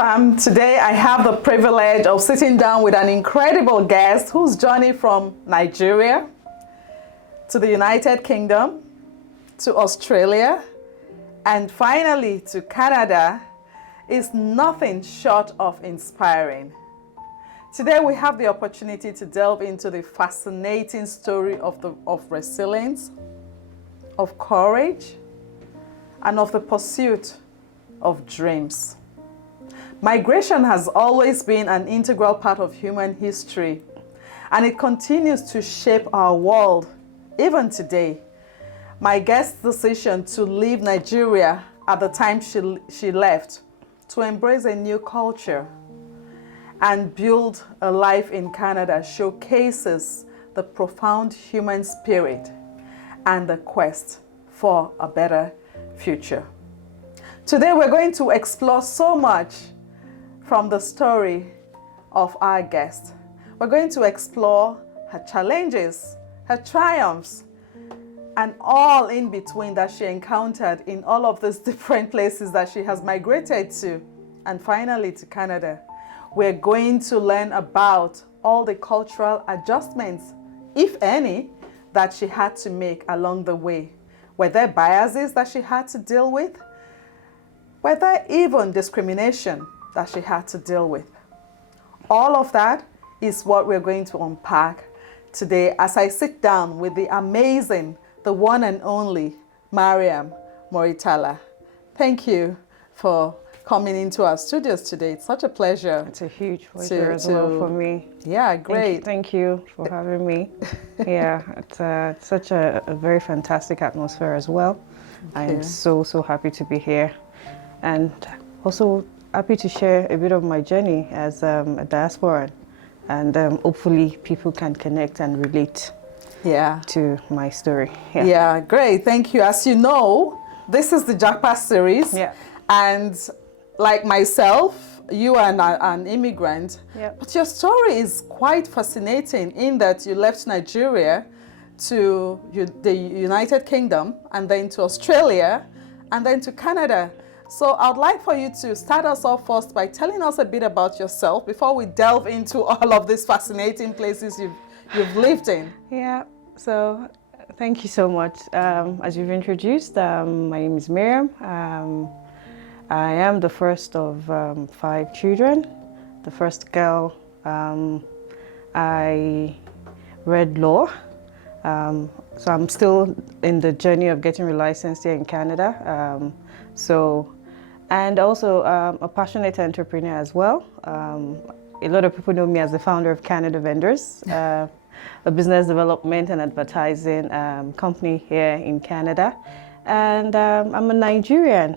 Today I have the privilege of sitting down with an incredible guest whose journey from Nigeria to the United Kingdom, to Australia, and finally to Canada is nothing short of inspiring. Today we have the opportunity to delve into the fascinating story of resilience, of courage, and of the pursuit of dreams. Migration has always been an integral part of human history, and it continues to shape our world, even today. My guest's decision to leave Nigeria at the time she left to embrace a new culture and build a life in Canada showcases the profound human spirit and the quest for a better future. Today we're going to explore so much from the story of our guest. We're going to explore her challenges, her triumphs, and all in between that she encountered in all of these different places that she has migrated to, and finally to Canada. We're going to learn about all the cultural adjustments, if any, that she had to make along the way. Were there biases that she had to deal with? Were there even discrimination that she had to deal with? All of that is what we're going to unpack today as I sit down with the amazing, the one and only Maryam Muritala. Thank you for coming into our studios today. It's such a pleasure. It's a huge pleasure as well for me. Yeah, great. Thank you for having me. Yeah, it's such a very fantastic atmosphere as well. I'm so happy to be here, and also happy to share a bit of my journey as a diasporan, and hopefully people can connect and relate to my story. Yeah, great. Thank you. As you know, this is the Japa Series. Yeah. And like myself, you are an immigrant. Yeah. But your story is quite fascinating in that you left Nigeria to the United Kingdom, and then to Australia, and then to Canada. So I'd like for you to start us off first by telling us a bit about yourself before we delve into all of these fascinating places you've lived in. Yeah, so thank you so much. As you've introduced, my name is Maryam. I am the first of 5 children, the first girl. I read law, so I'm still in the journey of getting relicensed here in Canada. And also a passionate entrepreneur as well. A lot of people know me as the founder of Canada Vendors, a business development and advertising company here in Canada. And I'm a Nigerian.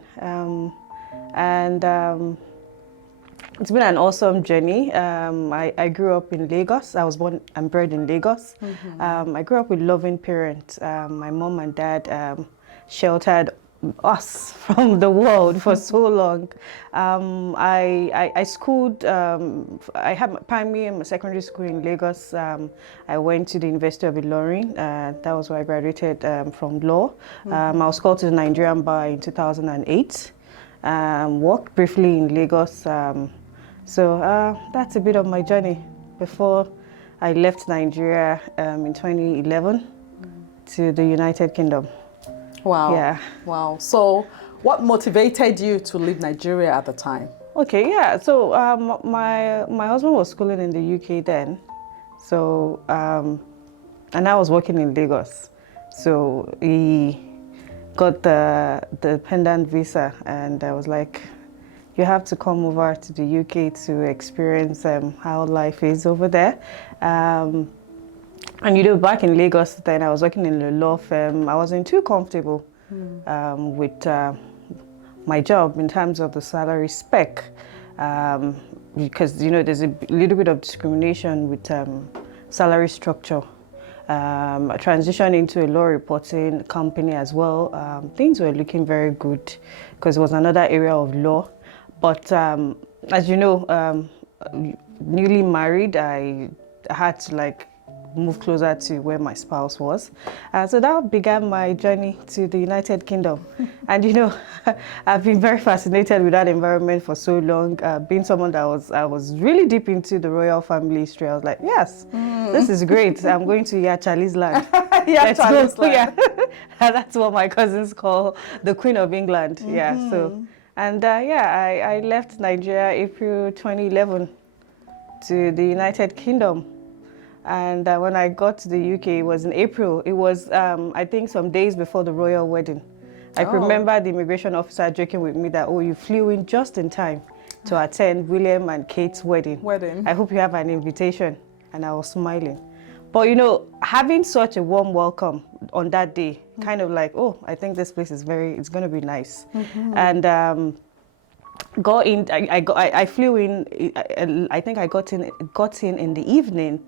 It's been an awesome journey. I grew up in Lagos. I was born and bred in Lagos. Mm-hmm. I grew up with loving parents. My mom and dad sheltered us from the world for so long. I schooled, I had my primary and my secondary school in Lagos. I went to the University of Ilorin. That was where I graduated from law. I was called to the Nigerian bar in 2008. Worked briefly in Lagos. So that's a bit of my journey before I left Nigeria in 2011 to the United Kingdom. Wow. Yeah. Wow. So what motivated you to leave Nigeria at the time? Okay, yeah. So my husband was schooling in the UK then. So, and I was working in Lagos. So he got the dependent visa, and I was like, you have to come over to the UK to experience how life is over there. And you know, back in Lagos then, I was working in a law firm. I wasn't too comfortable with my job in terms of the salary spec, because you know there's a little bit of discrimination with salary structure. I transitioned into a law reporting company as well. Things were looking very good because it was another area of law. But as you know, newly married, I had to like move closer to where my spouse was. So that began my journey to the United Kingdom. And you know, I've been very fascinated with that environment for so long. Being someone that I was really deep into the royal family history, I was like, yes, this is great. I'm going to Charlie's land. Charlie's land. Yeah. That's what my cousins call the Queen of England. Yeah. So, and I left Nigeria April 2011 to the United Kingdom. And when I got to the UK, it was in April. It was, I think, some days before the royal wedding. I remember the immigration officer joking with me that, oh, you flew in just in time to attend William and Kate's wedding. I hope you have an invitation. And I was smiling. But, you know, having such a warm welcome on that day, kind of like, oh, I think this place is it's going to be nice. And got in, I flew in, I think I got in the evening,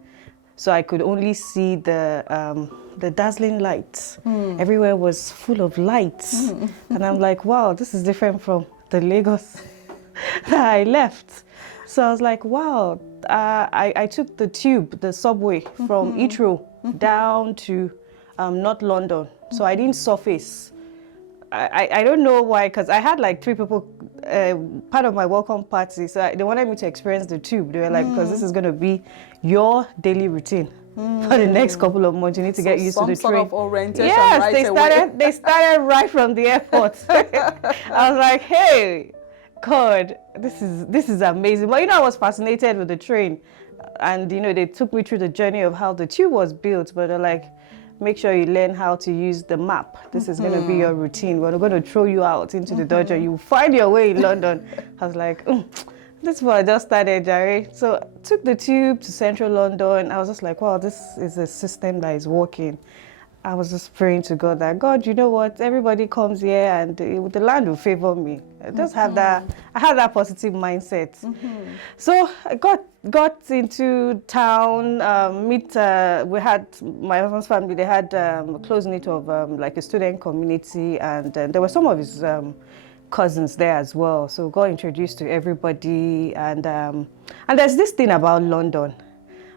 so I could only see the dazzling lights. Everywhere was full of lights. And I'm like, wow, this is different from the Lagos that I left. So I was like, wow, I took the tube, the subway from Heathrow down to North London. So I didn't surface. I don't know why, because I had like 3 people, part of my welcome party. So they wanted me to experience the tube. They were like, because this is going to be your daily routine for the next couple of months. You need to get used to the train. Some sort of orientation they started right from the airport. I was like, hey, God, this is amazing. But you know, I was fascinated with the train, and you know, they took me through the journey of how the tube was built. But they're like, make sure you learn how to use the map. This is going to be your routine. We're not going to throw you out into the dojo. You find your way in London. I was like, this is what I just started, Jerry. So I took the tube to central London. I was just like, wow, this is a system that is working. I was just praying to God that, God, you know what? Everybody comes here and the land will favor me. I just have that, I had that positive mindset. So I got into town, we had, my husband's family, they had a close knit of like a student community, and there were some of his cousins there as well. So got introduced to everybody, and there's this thing about London.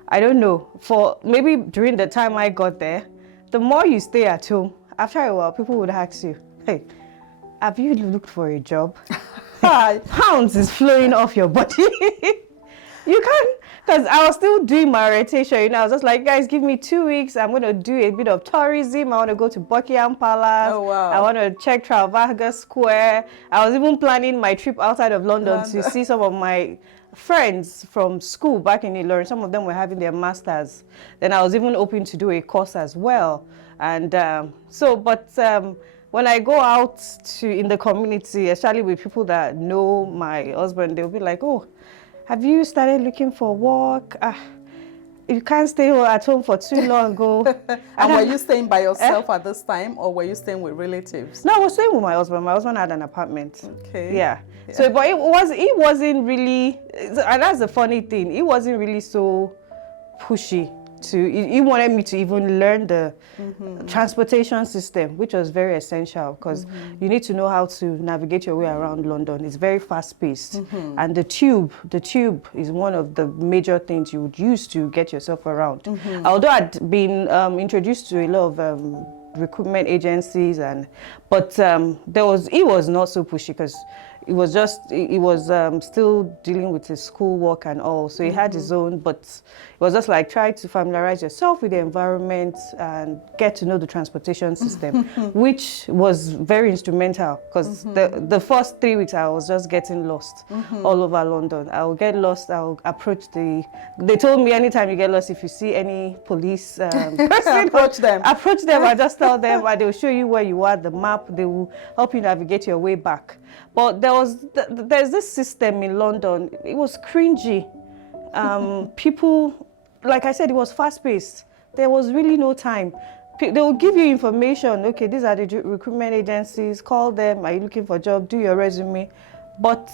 I don't know, for maybe during the time I got there, the more you stay at home, after a while, people would ask you, hey, have you looked for a job? Pounds is flowing off your body. You can't, because I was still doing my orientation, you know, I was just like, guys, give me 2 weeks. I'm going to do a bit of tourism. I want to go to Buckingham Palace. Oh, wow. I want to check Trafalgar Square. I was even planning my trip outside of London to see some of my friends from school back in Ilorin. Some of them were having their masters. Then I was even hoping to do a course as well. And when I go out in the community, especially with people that know my husband, they'll be like, oh, have you started looking for work? You can't stay at home for too long. And were you staying by yourself at this time, or were you staying with relatives? No, I was staying with my husband. My husband had an apartment. Okay. Yeah. So, but he wasn't really, and that's the funny thing, he wasn't really so pushy. He wanted me to even learn the transportation system, which was very essential, because you need to know how to navigate your way around London. It's very fast-paced, and the tube is one of the major things you would use to get yourself around. Although I'd been introduced to a lot of recruitment agencies, but he was not so pushy, because he was still dealing with his schoolwork and all, so he had his own, but it was just like, try to familiarize yourself with the environment and get to know the transportation system, which was very instrumental, because the first 3 weeks I was just getting lost all over London. I would get lost, I'll approach they told me anytime you get lost, if you see any police person, approach them. I just tell them, and they'll show you where you are, the map, they will help you navigate your way back. But there's this system in London, it was cringy. People, like I said, it was fast-paced. There was really no time. They will give you information. Okay, these are the recruitment agencies. Call them. Are you looking for a job? Do your resume. But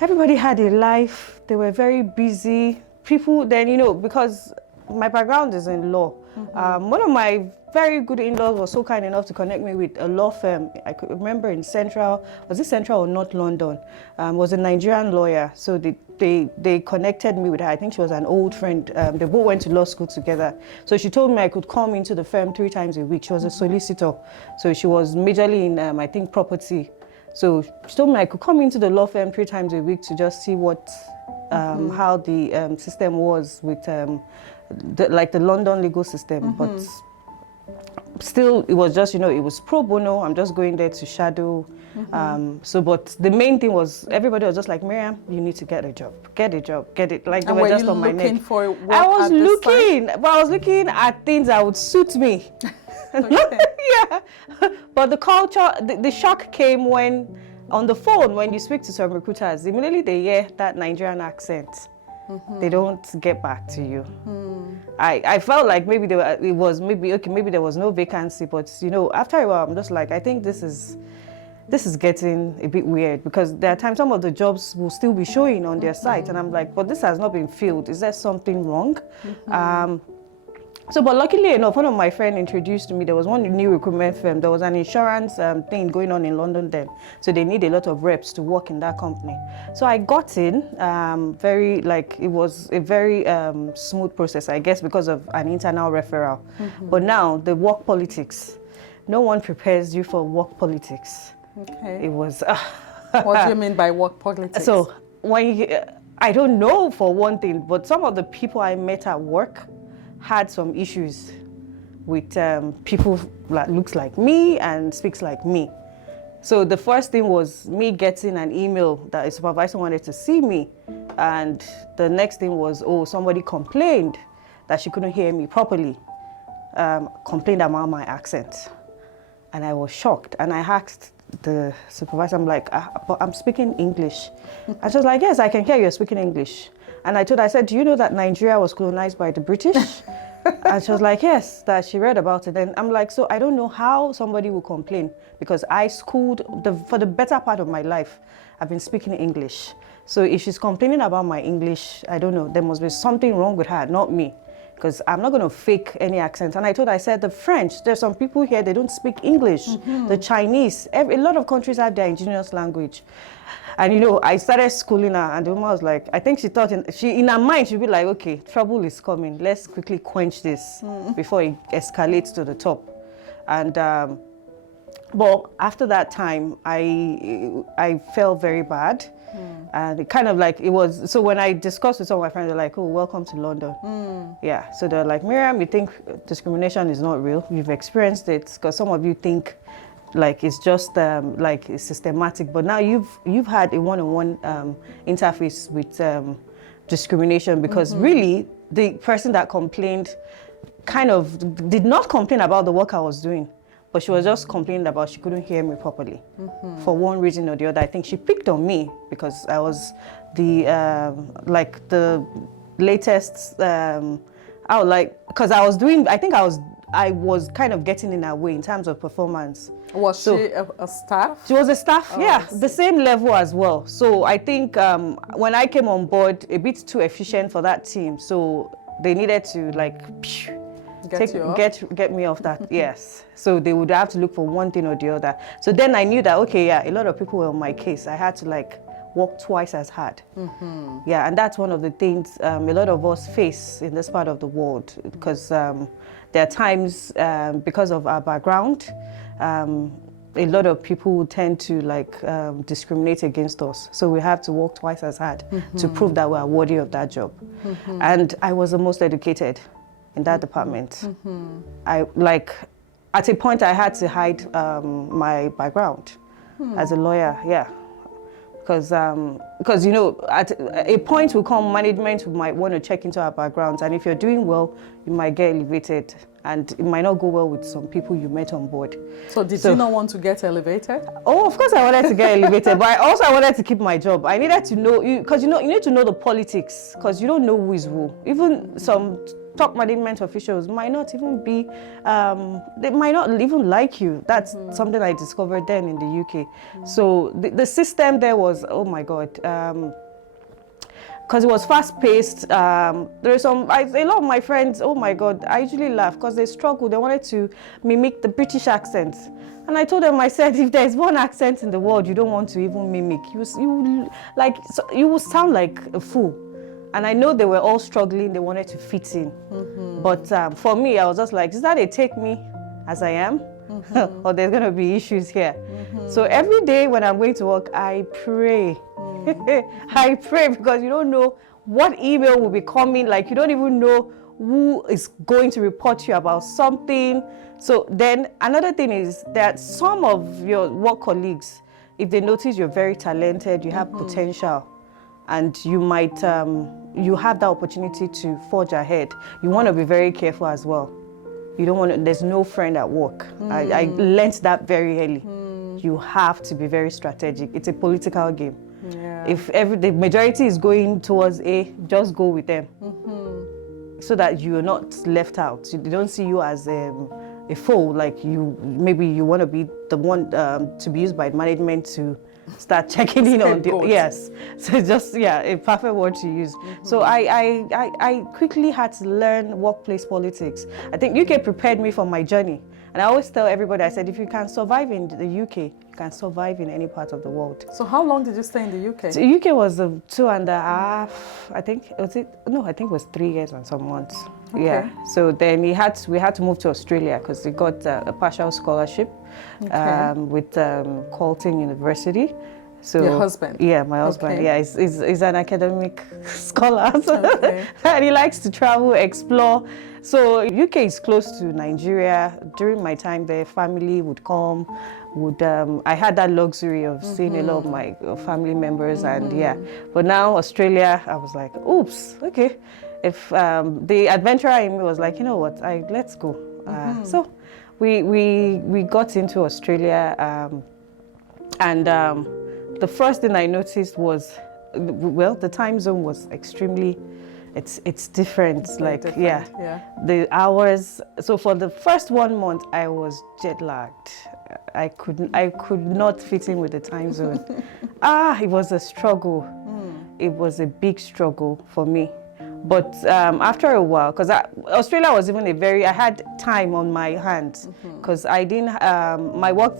everybody had a life. They were very busy. People then, you know, because my background is in law. One of my very good in-laws was so kind enough to connect me with a law firm. I could remember in Central, was it Central or North London? Was a Nigerian lawyer. So they connected me with her. I think she was an old friend. They both went to law school together. So she told me I could come into the firm 3 times a week. She was a solicitor. So she was majorly in, I think, property. So she told me I could come into the law firm 3 times a week to just see what, how the system was with the London legal system. But still, it was just, it was pro bono. I'm just going there to shadow. But the main thing was everybody was just like, Maryam, you need to get a job, get it. Like they were just on my neck. For work I was looking, but I was looking at things that would suit me. Yeah, but the culture, the shock came when on the phone, when you speak to some recruiters, immediately they hear that Nigerian accent. They don't get back to you. I felt like maybe maybe there was no vacancy, but after a while I'm just like, I think this is getting a bit weird, because there are times some of the jobs will still be showing on their site, and I'm like, but this has not been filled. Is there something wrong? But luckily enough, one of my friends introduced me. There was one new recruitment firm. There was an insurance thing going on in London then. So they need a lot of reps to work in that company. So I got in, it was a very smooth process, I guess, because of an internal referral. But now, the work politics, no one prepares you for work politics. Okay. It was... What do you mean by work politics? So, I don't know for one thing, but some of the people I met at work had some issues with people that looks like me and speaks like me. So the first thing was me getting an email that a supervisor wanted to see me. And the next thing was, somebody complained that she couldn't hear me properly, complained about my accent. And I was shocked. And I asked the supervisor, I'm like, but I'm speaking English. And she was like, yes, I can hear you're speaking English. And I said, do you know that Nigeria was colonized by the British? And she was like, yes, that she read about it. And I'm like, so I don't know how somebody will complain, because I schooled, for the better part of my life, I've been speaking English. So if she's complaining about my English, I don't know, there must be something wrong with her, not me, because I'm not going to fake any accent. And I said, the French, there's some people here, they don't speak English. The Chinese, a lot of countries have their indigenous language. And I started schooling her, and the woman was like, I think she thought, in her mind, she'd be like, okay, trouble is coming. Let's quickly quench this before it escalates to the top. And, but after that time, I felt very bad. And it kind of like, it was, so when I discussed with some of my friends, they're like, oh, welcome to London. Yeah, so they're like, Maryam, you think discrimination is not real? You've experienced it, because some of you think like it's just like it's systematic, but now you've had a one-on-one interface with discrimination, because really the person that complained kind of did not complain about the work I was doing, but she was just complaining about she couldn't hear me properly for one reason or the other. I think she picked on me because I was the latest because I was doing, I think I was kind of getting in her way in terms of performance. Was she a staff? She was a staff, yeah, the same level as well. So I think when I came on board, a bit too efficient for that team. So they needed to get me off that, yes. So they would have to look for one thing or the other. So then I knew that, okay, yeah, a lot of people were on my case. I had to work twice as hard. Yeah, and that's one of the things a lot of us face in this part of the world, because there are times, because of our background, a lot of people tend to discriminate against us. So we have to work twice as hard to prove that we are worthy of that job. And I was the most educated in that department. At a point I had to hide my background as a lawyer, yeah. Because at a point will come, management might want to check into our backgrounds, and if you're doing well, you might get elevated, and it might not go well with some people you met on board. So did you not want to get elevated? Oh, of course I wanted to get elevated, but I wanted to keep my job. I needed to know, because you need to know the politics, because you don't know who is who. Even some top management officials might not even be, they might not even like you. That's something I discovered then in the UK. So the system there was, oh my God. because it was fast-paced. There are a lot of my friends, oh my God, I usually laugh because they struggle. They wanted to mimic the British accent. And I told them, I said, if there's one accent in the world you don't want to even mimic, you will sound like a fool. And I know they were all struggling, they wanted to fit in. But for me, I was just like, is that they take me as I am? Or there's going to be issues here? So every day when I'm going to work, I pray. I pray, because you don't know what email will be coming. Like, you don't even know who is going to report you about something. So then another thing is that some of your work colleagues, if they notice you're very talented, you have potential, and you might, you have that opportunity to forge ahead, you want to be very careful as well. You don't want to, there's no friend at work. I learned that very early. You have to be very strategic. It's a political game. Yeah. If the majority is going towards A, just go with them. So that you're not left out. They don't see you as a foe, like maybe you want to be the one to be used by management to start checking in on the, yes. So just, yeah, a perfect word to use. So I quickly had to learn workplace politics. I think UK prepared me for my journey. And I always tell everybody, I said, if you can survive in the UK, you can survive in any part of the world. So how long did you stay in the UK? So the UK was 2.5, I think, was it? No, I think it was 3 years and some months. Okay. Yeah. So then we had to move to Australia because we got a partial scholarship with Colton University. So, your husband? Yeah, my husband. Okay. Yeah, he's an academic scholar. Okay. And he likes to travel, explore. So UK is close to Nigeria. During my time there, family would come. I had that luxury of seeing a lot of my family members, and yeah. But now Australia, I was like, oops, okay. If the adventurer in me was like, you know what, let's go. So we got into Australia, and the first thing I noticed was, well, the time zone was extremely, it's different. Like, different, yeah, the hours. So for the first 1 month, I was jet lagged. I could not fit in with the time zone. It was a struggle. It was a big struggle for me. But after a while, because Australia was even I had time on my hands, because I didn't, my work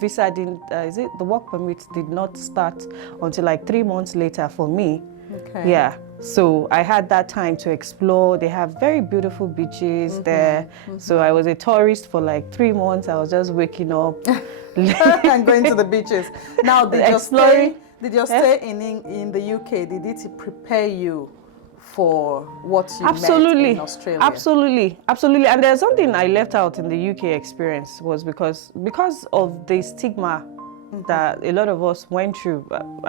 visa didn't, the work permit did not start until like 3 months later for me. Okay. Yeah. So I had that time to explore. They have very beautiful beaches there. So I was a tourist for like 3 months. I was just waking up and going to the beaches. Now, did your stay in the UK, did it prepare you for what you met in Australia? Absolutely. And there's something I left out in the UK experience, was because of the stigma that a lot of us went through.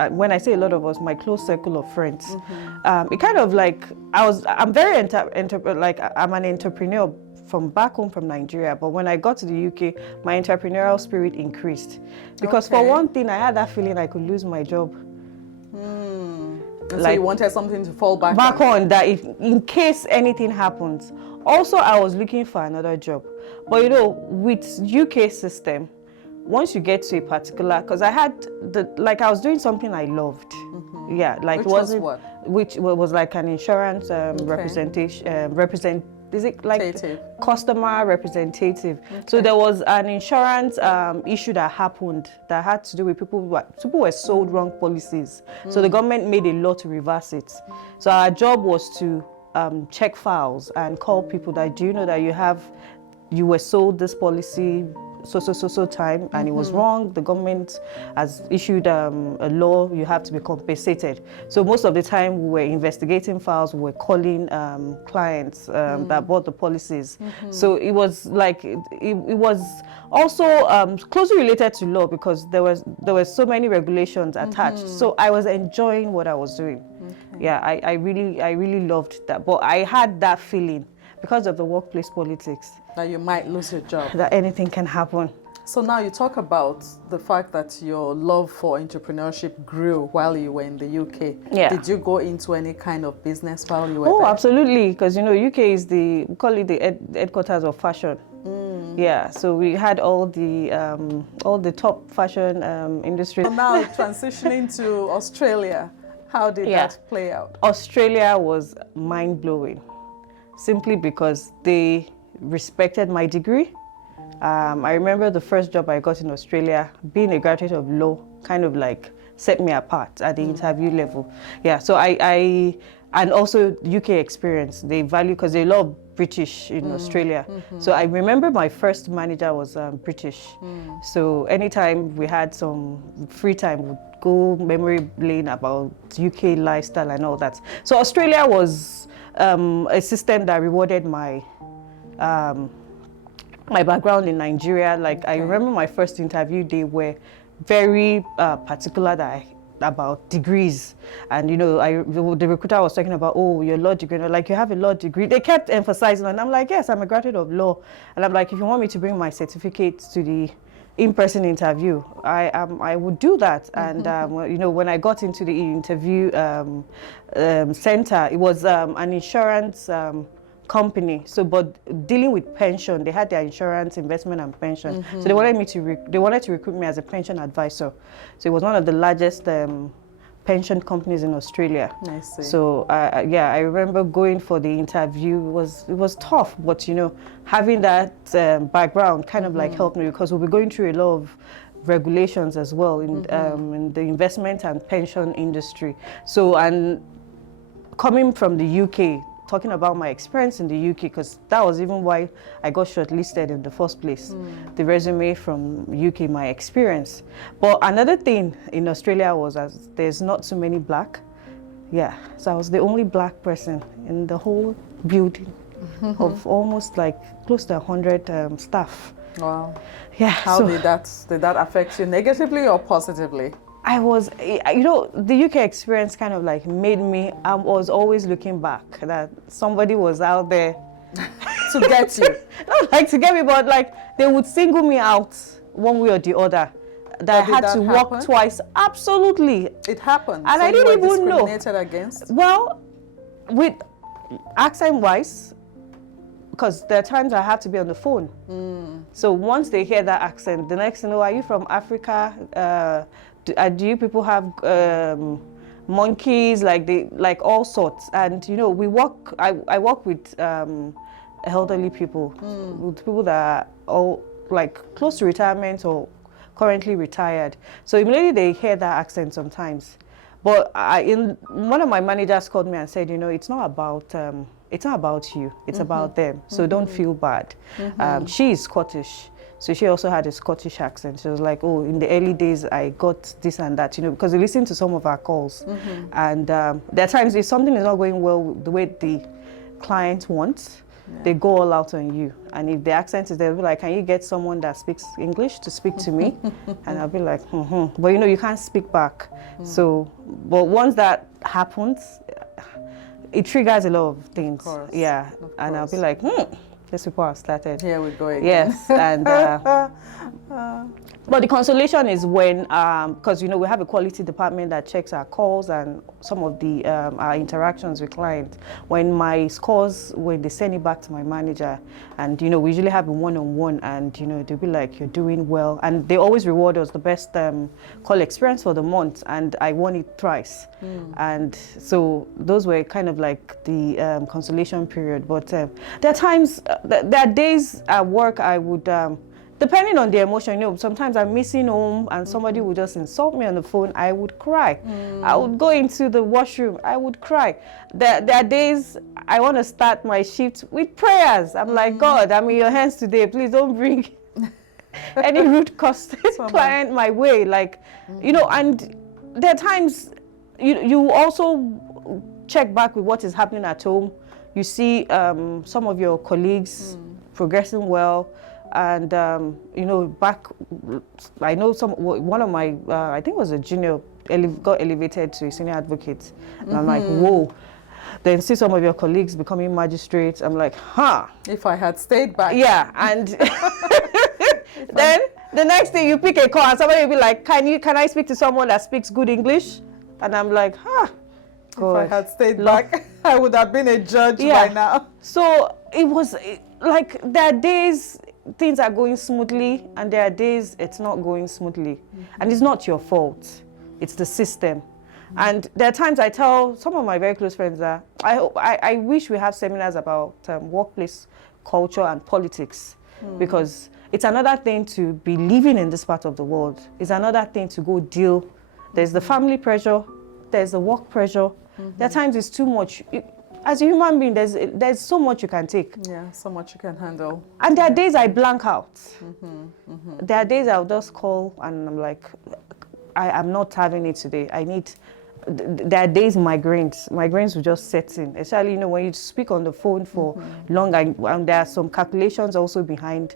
When I say a lot of us, my close circle of friends, it kind of like, I'm very I'm an entrepreneur from back home from Nigeria, but when I got to the UK, my entrepreneurial spirit increased. Because for one thing, I had that feeling I could lose my job. And so you wanted something to fall back on, that if in case anything happens. Also, I was looking for another job. But you know, with UK system, once you get to a particular, because I was doing something I loved. Yeah, like which was like an insurance representation, is it like customer representative? So there was an insurance issue that happened that had to do with people were sold wrong policies. So the government made a law to reverse it. So our job was to check files and call people that, do you know that you were sold this policy so time, and it was wrong. The government has issued a law, you have to be compensated. So most of the time we were investigating files, we were calling clients that bought the policies. So it was like, it was also closely related to law, because there were so many regulations attached. So I was enjoying what I was doing. Yeah, I really loved that. But I had that feeling, because of the workplace politics, that you might lose your job, that anything can happen. So now you talk about the fact that your love for entrepreneurship grew while you were in the UK. Yeah. Did you go into any kind of business while you were there? Oh, absolutely, because you know, UK is we call it the headquarters of fashion. Yeah, so we had all the top fashion industries. So now transitioning to Australia, How did that play out? Australia was mind-blowing, simply because they respected my degree. I remember the first job I got in Australia, being a graduate of law, kind of like set me apart at the interview level. Yeah, so and also UK experience, they value, because they love British in Australia. So I remember my first manager was British. So anytime we had some free time, we'd go memory lane about UK lifestyle and all that. So Australia was a system that rewarded my my background in Nigeria. Like, I remember my first interview, they were very particular about degrees. And, you know, the recruiter was talking about, oh, your law degree. Like, you have a law degree. They kept emphasizing, and I'm like, yes, I'm a graduate of law. And I'm like, if you want me to bring my certificate to the in-person interview, I would do that. And, you know, when I got into the interview center, it was an insurance company, so but dealing with pension. They had their insurance, investment, and pension. So they wanted to recruit me as a pension advisor. So it was one of the largest pension companies in Australia. I see. So yeah, I remember going for the interview. It was tough, but you know, having that background kind of like helped me, because we'll be going through a lot of regulations as well in the investment and pension industry. So, and coming from the UK, talking about my experience in the UK, because that was even why I got shortlisted in the first place. The resume from UK, my experience. But another thing in Australia was there's not so many black. Yeah, so I was the only black person in the whole building of almost like close to 100 staff. Wow. Yeah. How did that affect you, negatively or positively? I was, you know, the UK experience kind of like made me, I was always looking back that somebody was out there to get you. Not like to get me, but like they would single me out one way or the other. That I had to walk twice. Absolutely. It happened. And so I didn't even know. Discriminated against? Well, with accent-wise, because there are times I had to be on the phone. So once they hear that accent, the next thing you know, are you from Africa? Do you people have monkeys? Like all sorts. And you know, I work with elderly people, with people that are all like close to retirement or currently retired. So immediately they hear that accent sometimes. But one of my managers called me and said, you know, it's not about you, it's about them. So don't feel bad. She is Scottish. So she also had a Scottish accent. She was like, oh, in the early days, I got this and that, you know, because we listened to some of our calls. And there are times if something is not going well the way the client wants, they go all out on you. And if the accent is there, they'll be like, can you get someone that speaks English to speak to me? And I'll be like, But you know, you can't speak back. So, but once that happens, it triggers a lot of things. Of course. Yeah. And I'll be like, these people have started. Here we go again. Yes, and but the consolation is when, because you know we have a quality department that checks our calls and some of the our interactions with clients. When my scores, when they send it back to my manager, and you know we usually have a one-on-one, and you know they'll be like, you're doing well, and they always reward us the best call experience for the month, and I won it thrice. And so those were kind of like the consolation period. But there are times, there are days at work I would, depending on the emotion, you know, sometimes I'm missing home and somebody would just insult me on the phone, I would cry. I would go into the washroom, I would cry. There are days I want to start my shift with prayers. I'm like, God, I'm in your hands today. Please don't bring any rude client my way. Like, you know, and there are times you also check back with what is happening at home. You see some of your colleagues progressing well, and you know, I know one of my I think it was a junior got elevated to a senior advocate, and I'm like, whoa. Then see some of your colleagues becoming magistrates. I'm like, if I had stayed back. Yeah, and then the next thing you pick a call and somebody will be like, can I speak to someone that speaks good English? And I'm like, God. If I had stayed back, I would have been a judge by now. So it was like, there are days things are going smoothly, and there are days it's not going smoothly. And it's not your fault. It's the system. And there are times I tell some of my very close friends that I wish we have seminars about workplace culture and politics, because it's another thing to be living in this part of the world. It's another thing to go deal. There's the family pressure, there's the work pressure. There are times it's too much. As a human being, there's so much you can take. Yeah, so much you can handle. And there are days I blank out. There are days I'll just call and I'm like, I'm not having it today. There are days migraines will just set in. Especially, you know, when you speak on the phone for long, and there are some calculations also behind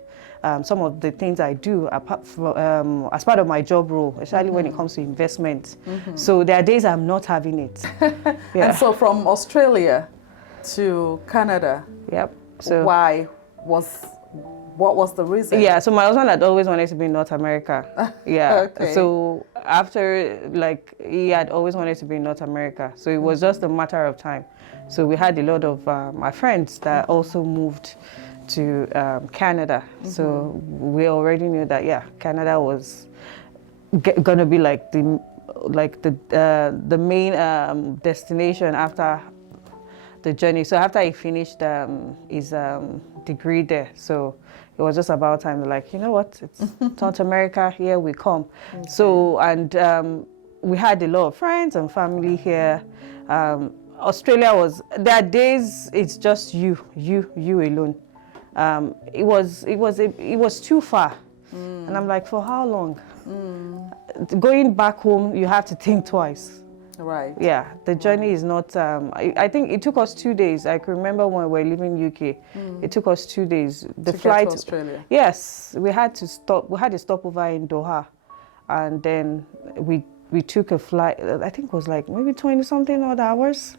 some of the things I do apart from, as part of my job role, especially when it comes to investment. So there are days I'm not having it. Yeah. And so from Australia to Canada, Yep. So what was the reason? Yeah, so my husband had always wanted to be in North America. Yeah. Okay. So after, like, he had always wanted to be in North America. So it was just a matter of time. So we had a lot of my friends that also moved to Canada. So we already knew that, yeah, Canada was gonna be like the main destination after the journey. So after he finished his degree there, so it was just about time. Like, you know what, it's North America, here we come. So, and we had a lot of friends and family here. Australia there are days it's just you alone. It was too far, and I'm like, for how long? Going back home, you have to think twice. Right. Yeah, the journey is not. I think it took us 2 days. I can remember when we were leaving UK. It took us 2 days. The flight. Get to Australia. Yes, we had to stop. We had a stopover in Doha, and then we took a flight. I think it was like maybe 20-something odd hours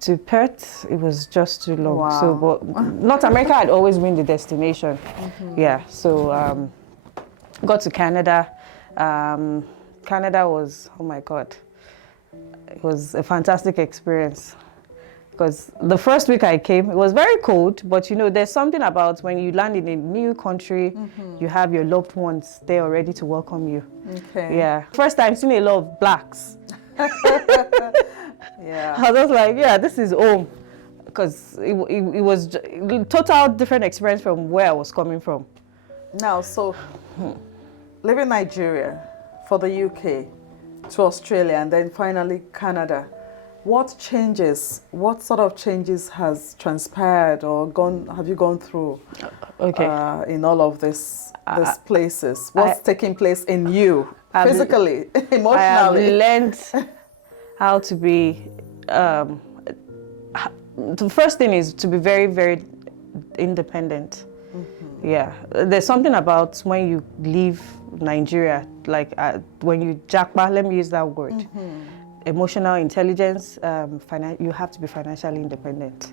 to Perth. It was just too long. Wow. So, but North America had always been the destination. Yeah. So got to Canada. Canada was, oh my God. It was a fantastic experience, because the first week I came, it was very cold, but you know, there's something about when you land in a new country, you have your loved ones there ready to welcome you. Okay. Yeah. First time seeing a lot of blacks. Yeah. I was just like, yeah, this is home, because it was a total different experience from where I was coming from. Now, so leaving Nigeria for the UK, to Australia, and then finally Canada, what sort of changes has transpired or have you gone through in all of these places? What's taking place in you, physically, emotionally? I have learned how to be, the first thing is to be very, very independent. Yeah, there's something about when you leave Nigeria, like when you japa, let me use that word, emotional intelligence, you have to be financially independent.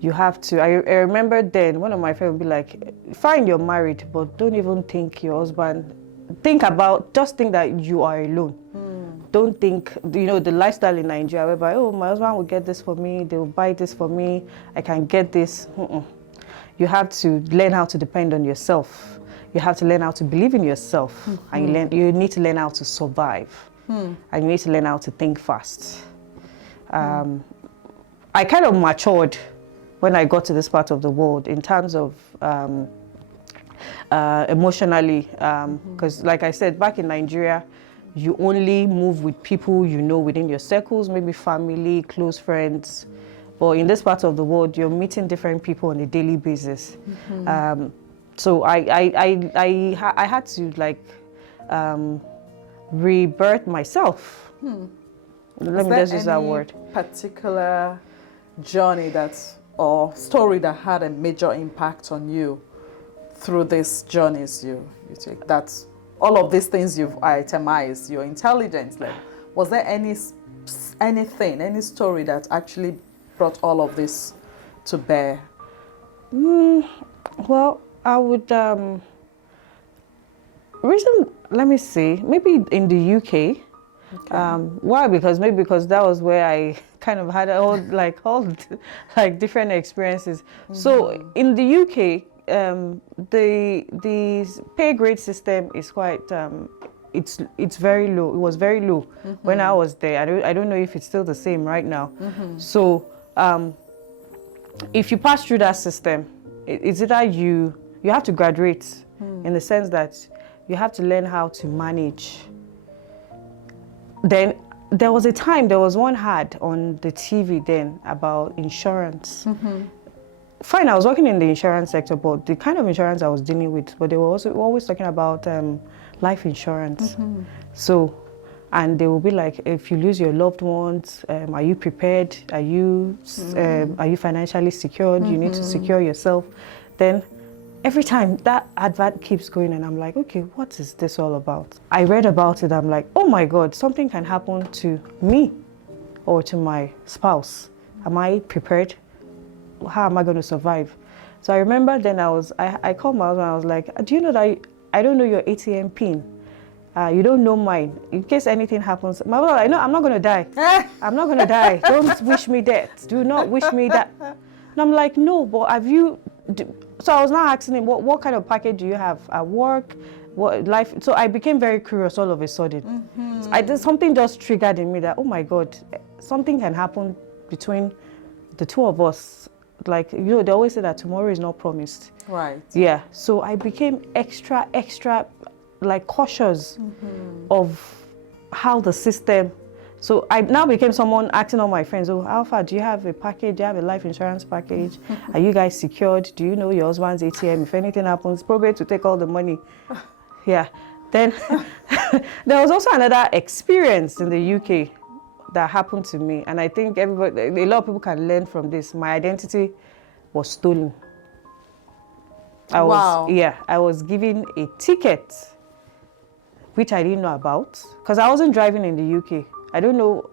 You have to, I remember then, one of my friends would be like, fine, you're married, but don't even think your husband, just think that you are alone. Don't think, you know, the lifestyle in Nigeria, whereby, oh, my husband will get this for me, they will buy this for me, I can get this. You have to learn how to depend on yourself. You have to learn how to believe in yourself. And you need to learn how to survive. And you need to learn how to think fast. I kind of matured when I got to this part of the world in terms of emotionally. Because like I said, back in Nigeria, you only move with people you know within your circles, maybe family, close friends. But in this part of the world, you're meeting different people on a daily basis. So I had to like rebirth myself. Let me just use that word. Particular journey or story that had a major impact on you through these journeys you take? That's all of these things you've itemized, your intelligence. Like, was there any story that actually brought all of this to bear? Well, I would let me see, maybe in the UK. Why? Because that was where I kind of had all different experiences. So in the UK, the pay grade system is quite it's very low. It was very low when I was there. I don't know if it's still the same right now. So if you pass through that system, it's either you have to graduate in the sense that you have to learn how to manage. Then there was a time, there was one ad on the TV then about insurance. Fine, I was working in the insurance sector, but the kind of insurance I was dealing with, but they were also always talking about life insurance. So, and they will be like, if you lose your loved ones, are you prepared? Are you financially secured? You need to secure yourself. Then every time that advert keeps going, and I'm like, okay, what is this all about? I read about it, I'm like, oh my God, something can happen to me or to my spouse. Am I prepared? How am I going to survive? So I remember then I called my husband, I was like, do you know that I don't know your ATM PIN? You don't know mine. In case anything happens, my husband, I know I'm not going to die. I'm not going to die. Don't wish me death. Do not wish me that. And I'm like, no, but have you... So I was now asking him, what kind of package do you have at work? What life? So I became very curious all of a sudden. Something just triggered in me that, oh my God, something can happen between the two of us. Like, you know, they always say that tomorrow is not promised. Right. Yeah. So I became extra, like cautious of how the system. So I now became someone asking all my friends, oh, Alpha, do you have a package? Do you have a life insurance package? Are you guys secured? Do you know your husband's ATM? If anything happens, probably to take all the money. Yeah. Then there was also another experience in the UK that happened to me. And I think a lot of people can learn from this. My identity was stolen. I was given a ticket, which I didn't know about, because I wasn't driving in the UK. I don't know,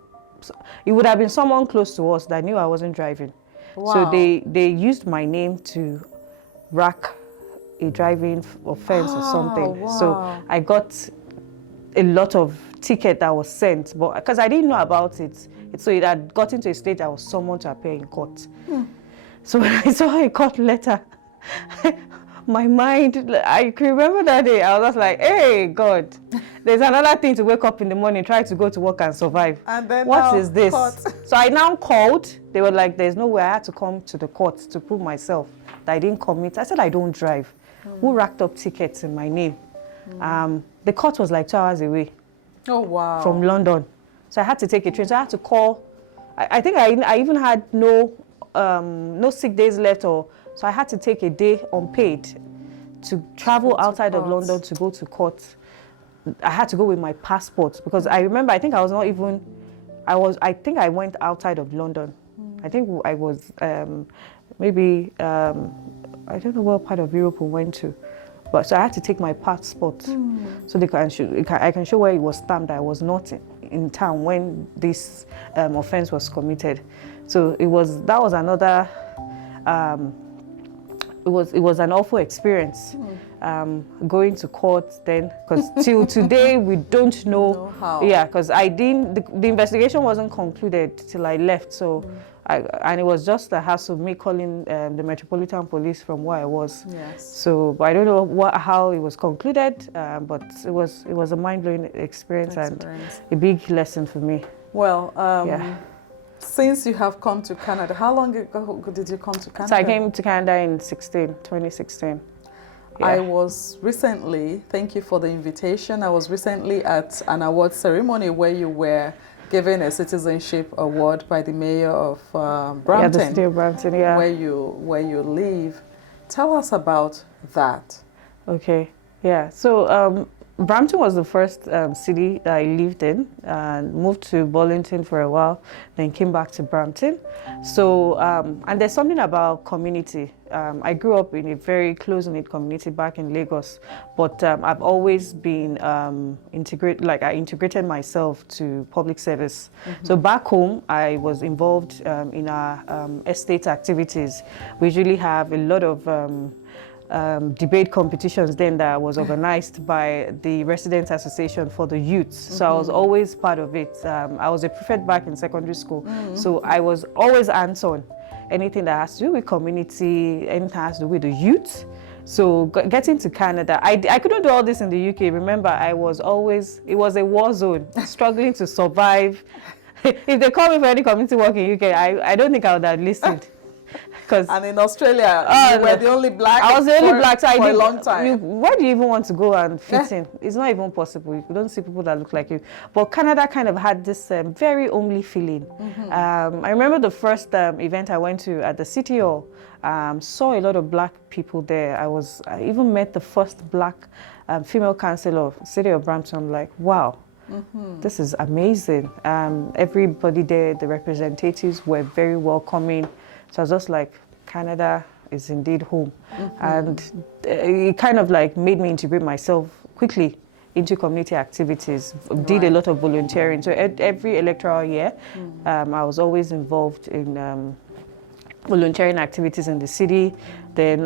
it would have been someone close to us that knew I wasn't driving. Wow. So they used my name to rack a driving offense or something. Wow. So I got a lot of ticket that was sent, but because I didn't know about it, so it had gotten to a stage I was summoned to appear in court. So when I saw a court letter, my mind, I can remember that day, I was just like, hey, God, there's another thing to wake up in the morning, try to go to work and survive. And then what is this? Court. So I now called. They were like, there's no way. I had to come to the court to prove myself that I didn't commit. I said, I don't drive. Who racked up tickets in my name? The court was like 2 hours away. Oh, wow. From London. So I had to take a train. So I had to call. I think I even had no sick days left, so I had to take a day unpaid to travel outside of London to go to court. I had to go with my passport because I remember, I think I went outside of London. I think I was maybe, I don't know what part of Europe we went to. But so I had to take my passport so I can show where it was stamped that I was not in town when this offense was committed. So that was another, it was an awful experience going to court then, because till today we don't know how. Yeah, because the investigation wasn't concluded till I left. So. And it was just a hassle, me calling the Metropolitan Police from where I was. Yes. So but I don't know how it was concluded, but it was a mind-blowing experience and a big lesson for me. Well, since you have come to Canada, how long ago did you come to Canada? So I came to Canada in 2016. Yeah. I was recently, thank you for the invitation, I was recently at an award ceremony where you were given a citizenship award by the mayor of Brampton. Yeah, the city of Brampton, yeah. Where you live. Tell us about that. Okay, yeah. So Brampton was the first city that I lived in, and moved to Burlington for a while, then came back to Brampton. So, and there's something about community. I grew up in a very close-knit community back in Lagos, but I've always been I integrated myself to public service. So back home, I was involved in our estate activities. We usually have a lot of debate competitions then that was organized by the Residents Association for the Youths. So I was always part of it. I was a prefect back in secondary school. So I was always hands-on. Anything that has to do with community, anything that has to do with the youth, So getting to Canada, I couldn't do all this in the UK. Remember, it was a war zone, struggling to survive. If they call me for any community work in UK, I don't think I would have listened. And in Australia, you were the only black. I was the only black, so for a long time. Where do you even want to go and fit in? It's not even possible. You don't see people that look like you. But Canada kind of had this very homely feeling. I remember the first event I went to at the City Hall. Saw a lot of black people there. I even met the first black female councillor of the City of Brampton. I'm like, wow. This is amazing. Everybody there, the representatives were very welcoming. So I was just like, Canada is indeed home. And it kind of like made me integrate myself quickly into community activities, did a lot of volunteering. So every electoral year, I was always involved in volunteering activities in the city. Then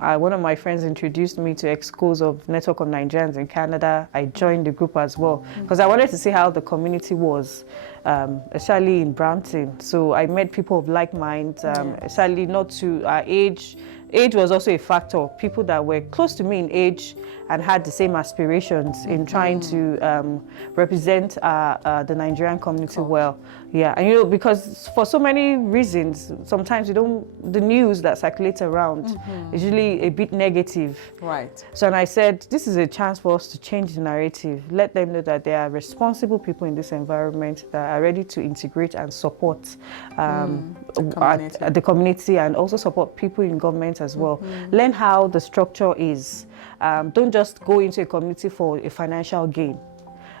one of my friends introduced me to Excos of Network of Nigerians in Canada. I joined the group as well because I wanted to see how the community was, especially in Brampton. So I met people of like minds, especially not to our age. Age was also a factor. People that were close to me in age and had the same aspirations in trying to represent the Nigerian community well. Yeah, and because for so many reasons, sometimes the news that circulates around is usually a bit negative. Right. So and I said, this is a chance for us to change the narrative. Let them know that there are responsible people in this environment that are ready to integrate and support the community and also support people in government as well. Learn how the structure is. Don't just go into a community for a financial gain.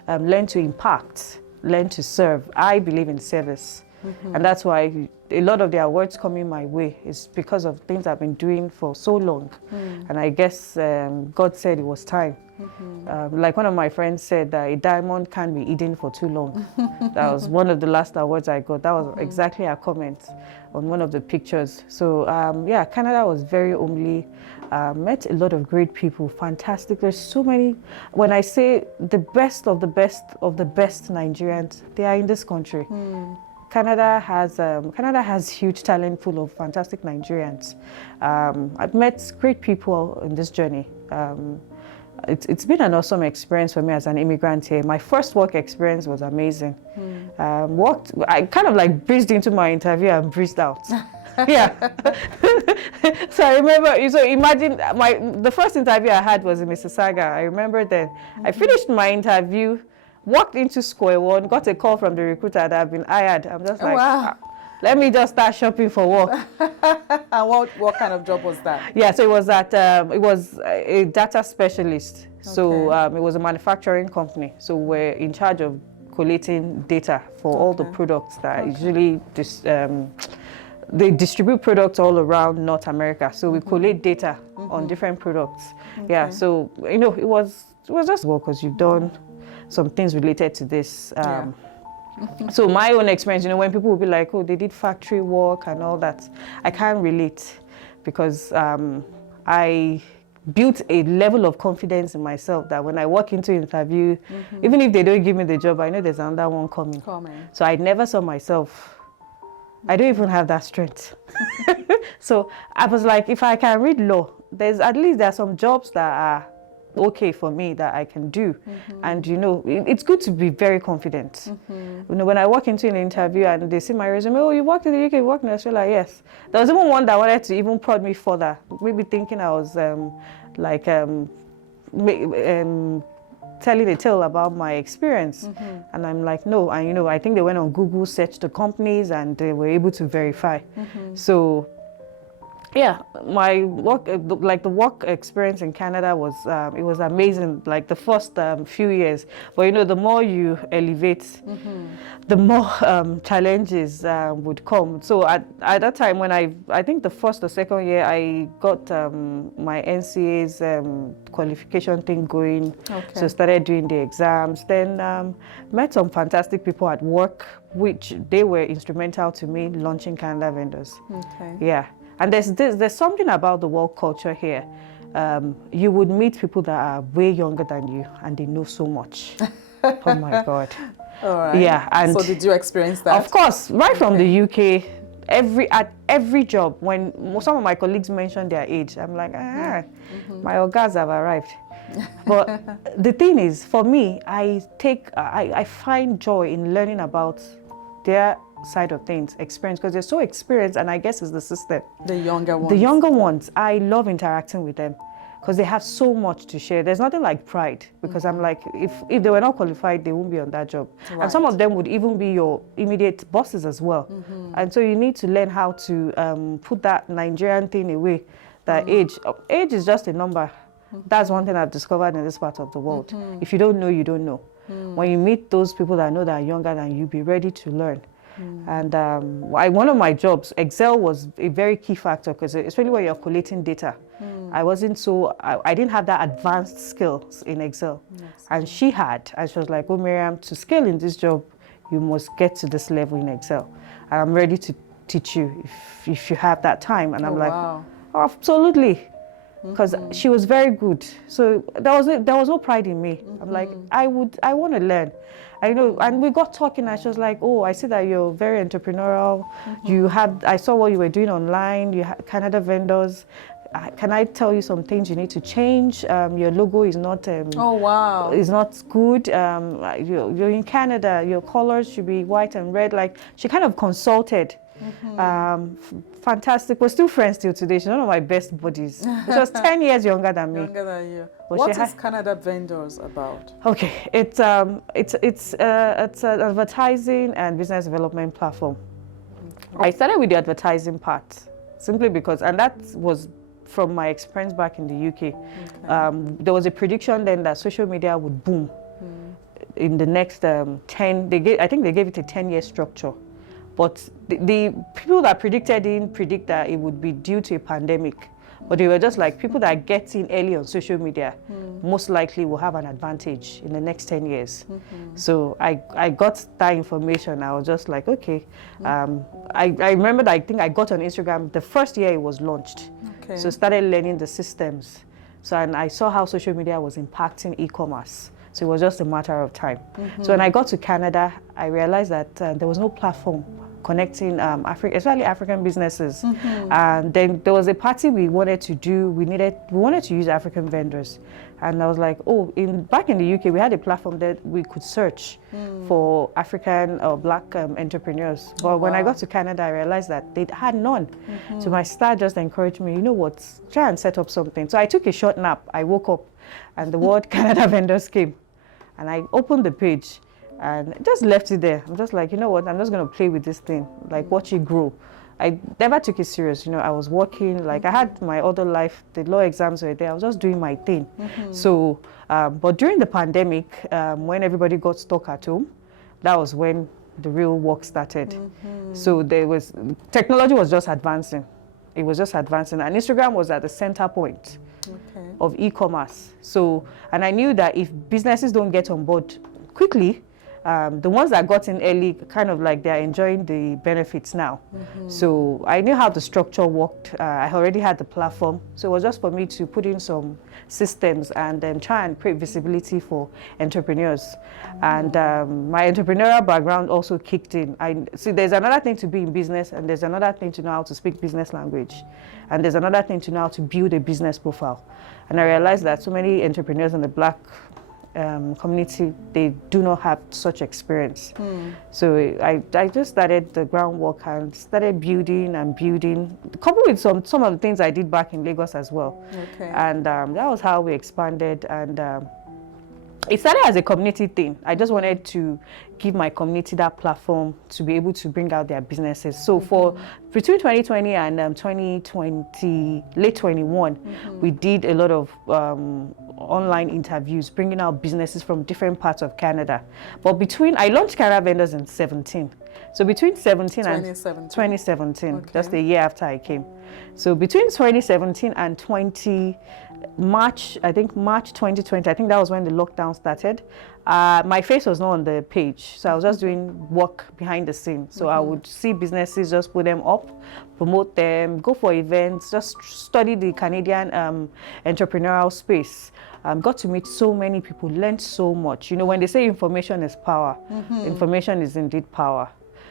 Learn to impact, learn to serve. I believe in service. And that's why a lot of the awards coming my way is because of things I've been doing for so long. And I guess God said it was time. Like one of my friends said that a diamond can't be hidden for too long. That was one of the last awards I got. That was exactly a comment on one of the pictures. So yeah, Canada was very homely. Met a lot of great people, fantastic. There's so many. When I say the best of the best of the best Nigerians, they are in this country. Canada has huge talent full of fantastic Nigerians. I've met great people in this journey. It's been an awesome experience for me as an immigrant here. My first work experience was amazing. I kind of like breezed into my interview and breezed out. Yeah. So I remember, so imagine the first interview I had was in Mississauga. I remember then. I finished my interview, walked into square one, got a call from the recruiter that I've been hired. I'm just like, wow. Let me just start shopping for work. And what kind of job was that? Yeah, so it was a data specialist. So it was a manufacturing company. So we're in charge of collating data for all the products that usually they distribute products all around North America. So we collate data on different products. Yeah, so it was just well because you've done some things related to this. So my own experience, when people will be like, oh, they did factory work and all that, I can't relate because I built a level of confidence in myself that when I walk into an interview, even if they don't give me the job, I know there's another one coming. So I never saw myself. I don't even have that strength. So I was like, if I can read law, there are some jobs that are okay for me that I can do. And it's good to be very confident. When I walk into an interview and they see my resume, oh, you worked in the UK, you worked in Australia, yes. There was even one that wanted to even prod me further, maybe thinking I was telling a tale about my experience. And I'm like, no. And I think they went on Google, searched the companies, and they were able to verify. So yeah, my work, the work experience in Canada was it was amazing. Like the first few years, but the more you elevate, the more challenges would come. So at that time, when I think the first or second year, I got my NCA's qualification thing going. So started doing the exams. Then met some fantastic people at work, which they were instrumental to me launching Canada Vendors. Yeah. And there's something about the work culture here. You would meet people that are way younger than you, and they know so much. Oh my God. All right. Yeah. And so did you experience that? Of course, right from the UK, at every job, when some of my colleagues mention their age, I'm like, my orgas have arrived. But the thing is, for me, I find joy in learning about their side of things, experience, because they're so experienced, and I guess it's the system. The younger ones. The younger ones, I love interacting with them because they have so much to share. There's nothing like pride, because I'm like, if they were not qualified, they won't be on that job. Right. And some of them would even be your immediate bosses as well. And so you need to learn how to put that Nigerian thing away, that age is just a number. That's one thing I've discovered in this part of the world. If you don't know, you don't know. When you meet those people that know that are younger than you, be ready to learn. And one of my jobs, Excel was a very key factor, because especially when you're collating data, I didn't have that advanced skills in Excel. Yes. And she had, and she was like, oh, Maryam, to scale in this job, you must get to this level in Excel. And I'm ready to teach you if you have that time. And I'm like, wow. Oh, absolutely. Because she was very good. So there was no pride in me. I'm like, I want to learn. I know, and we got talking, and she was like, oh, I see that you're very entrepreneurial. I saw what you were doing online. You had Canada vendors. Can I tell you some things you need to change? Your logo is not. Oh wow! Is not good. You're in Canada. Your colors should be white and red. Like, she kind of consulted. Fantastic. We're still friends till today. She's one of my best buddies. She was 10 years younger than me. Younger than you. What is Canada Vendors about? Okay, it's an advertising and business development platform. Okay. I started with the advertising part simply because, and that was from my experience back in the UK. Okay. There was a prediction then that social media would boom in the next 10. I think they gave it a 10-year structure. But the people that predicted didn't predict that it would be due to a pandemic. But they were just like, people that get in early on social media most likely will have an advantage in the next 10 years. So I got that information. I was just like, okay. I remember that I think I got on Instagram the first year it was launched. Okay. So started learning the systems. So, and I saw how social media was impacting e-commerce. So it was just a matter of time. So when I got to Canada, I realized that there was no platform connecting especially African businesses. And then there was a party we wanted to do. We wanted to use African vendors. And I was like, oh, back in the UK, we had a platform that we could search for African or Black entrepreneurs. But when I got to Canada, I realized that they had none. So my star just encouraged me, you know what, try and set up something. So I took a short nap. I woke up and the word Canada Vendors came. And I opened the page and just left it there. I'm just like, you know what, I'm just going to play with this thing, like watch it grow. I never took it serious. You know, I was working, like I had my other life, the law exams were there. I was just doing my thing. So, but during the pandemic, when everybody got stuck at home, that was when the real work started. So technology was just advancing. It was just advancing. And Instagram was at the center point of e-commerce. So, and I knew that if businesses don't get on board quickly, the ones that got in early, kind of like they're enjoying the benefits now. So I knew how the structure worked. I already had the platform. So it was just for me to put in some systems and then try and create visibility for entrepreneurs. And my entrepreneurial background also kicked in. See, there's another thing to be in business, and there's another thing to know how to speak business language. And there's another thing to know how to build a business profile. And I realized that so many entrepreneurs in the Black community, they do not have such experience. So I just started the groundwork and started building, coupled with some of the things I did back in Lagos as well. And that was how we expanded. And it started as a community thing. I just wanted to give my community that platform to be able to bring out their businesses. So between 2020 and late 21, we did a lot of online interviews, bringing out businesses from different parts of Canada. But I launched Canada Vendors in 2017. So between 2017, just a year after I came. So between 2017 and March 2020, I think that was when the lockdown started. My face was not on the page, so I was just doing work behind the scenes. So I would see businesses, just put them up, promote them, go for events, just study the Canadian entrepreneurial space. Got to meet so many people, learned so much. You know, when they say information is power, information is indeed power.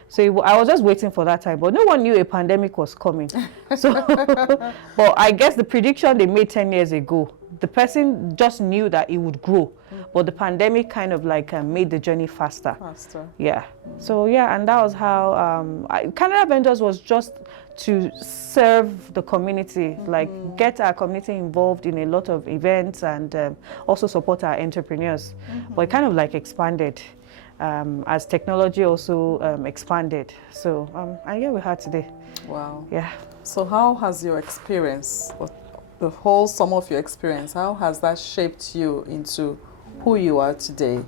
So I was just waiting for that time, but no one knew a pandemic was coming. So, but I guess the prediction they made 10 years ago, the person just knew that it would grow, but the pandemic kind of like made the journey faster. Yeah. So yeah, and that was how Canada Ventures was just to serve the community, like get our community involved in a lot of events and also support our entrepreneurs. But it kind of like expanded as technology also expanded. So and here we are today. Wow. Yeah. So how has your experience, the whole sum of your experience, how has that shaped you into who you are today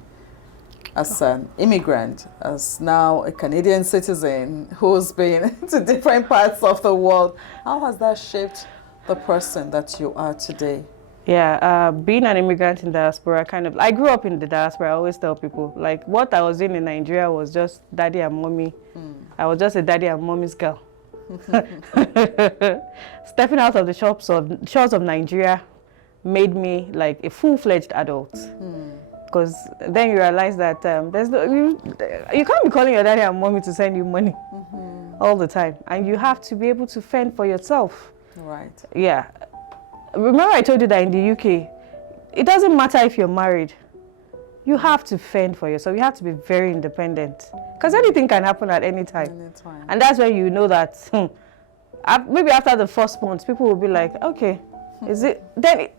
as an immigrant, as now a Canadian citizen who's been to different parts of the world? How has that shaped the person that you are today? Yeah, being an immigrant in diaspora, I grew up in the diaspora. I always tell people, like, what I was doing in Nigeria was just daddy and mommy. I was just a daddy and mommy's girl. Stepping out of the shores of Nigeria made me like a full-fledged adult. Because then you realize that you can't be calling your daddy and mommy to send you money all the time. And you have to be able to fend for yourself. Right. Yeah. Remember I told you that in the UK, it doesn't matter if you're married. You have to fend for yourself. You have to be very independent. Because anything can happen at any time. And that's when you know that maybe after the first month, people will be like, okay, is it? Then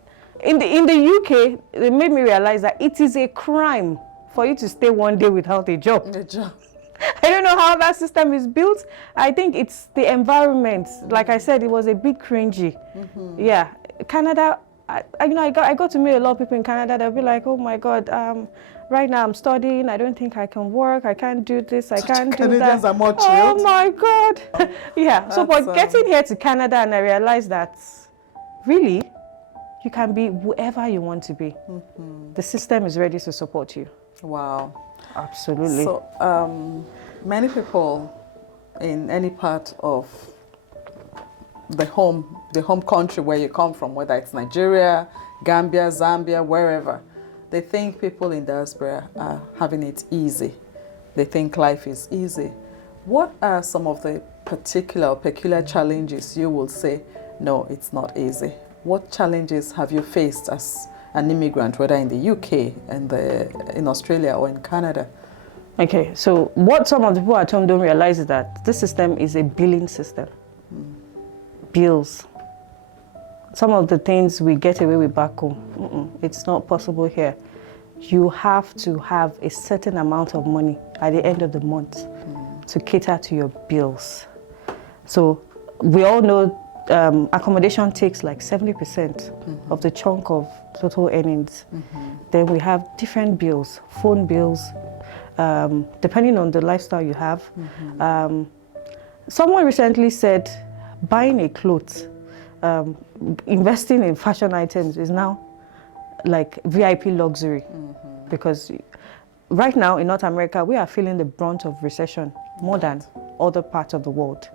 in the UK, it made me realize that it is a crime for you to stay one day without a job. I don't know how that system is built. I think it's the environment. Like I said, it was a bit cringy. Yeah, Canada. I got to meet a lot of people in Canada. They'll be like, oh my God, right now I'm studying. I don't think I can work. I can't do this. I can't do that. Canadians are more chilled. Oh my God. Yeah. So, but getting here to Canada, and I realized that really, you can be whoever you want to be. The system is ready to support you. Wow. Absolutely. So, many people in any part of the home country where you come from, whether it's Nigeria, Gambia, Zambia, wherever, they think people in diaspora are having it easy. They think life is easy. What are some of the peculiar challenges you will say, no, it's not easy? What challenges have you faced as an immigrant, whether in the UK, and in Australia, or in Canada? Okay, so what some of the people at home don't realize is that this system is a billing system. Bills. Some of the things we get away with back home, it's not possible here. You have to have a certain amount of money at the end of the month to cater to your bills. So we all know accommodation takes like 70% of the chunk of total earnings. Then we have different bills, phone bills, depending on the lifestyle you have. Someone recently said buying a clothes, investing in fashion items is now like VIP luxury, because right now in North America we are feeling the brunt of recession more than other parts of the world.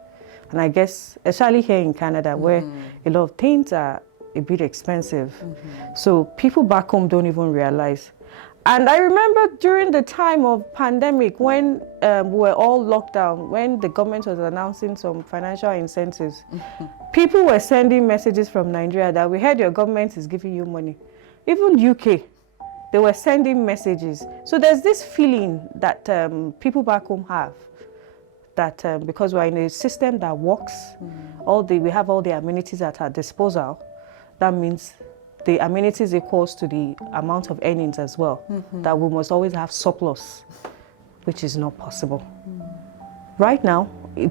And I guess, especially here in Canada, where a lot of things are a bit expensive. So people back home don't even realize. And I remember during the time of pandemic, when we were all locked down, when the government was announcing some financial incentives, people were sending messages from Nigeria that we heard your government is giving you money. Even UK, they were sending messages. So there's this feeling that people back home have, that because we're in a system that works, we have all the amenities at our disposal. That means the amenities equals to the amount of earnings as well. That we must always have surplus, which is not possible. Right now,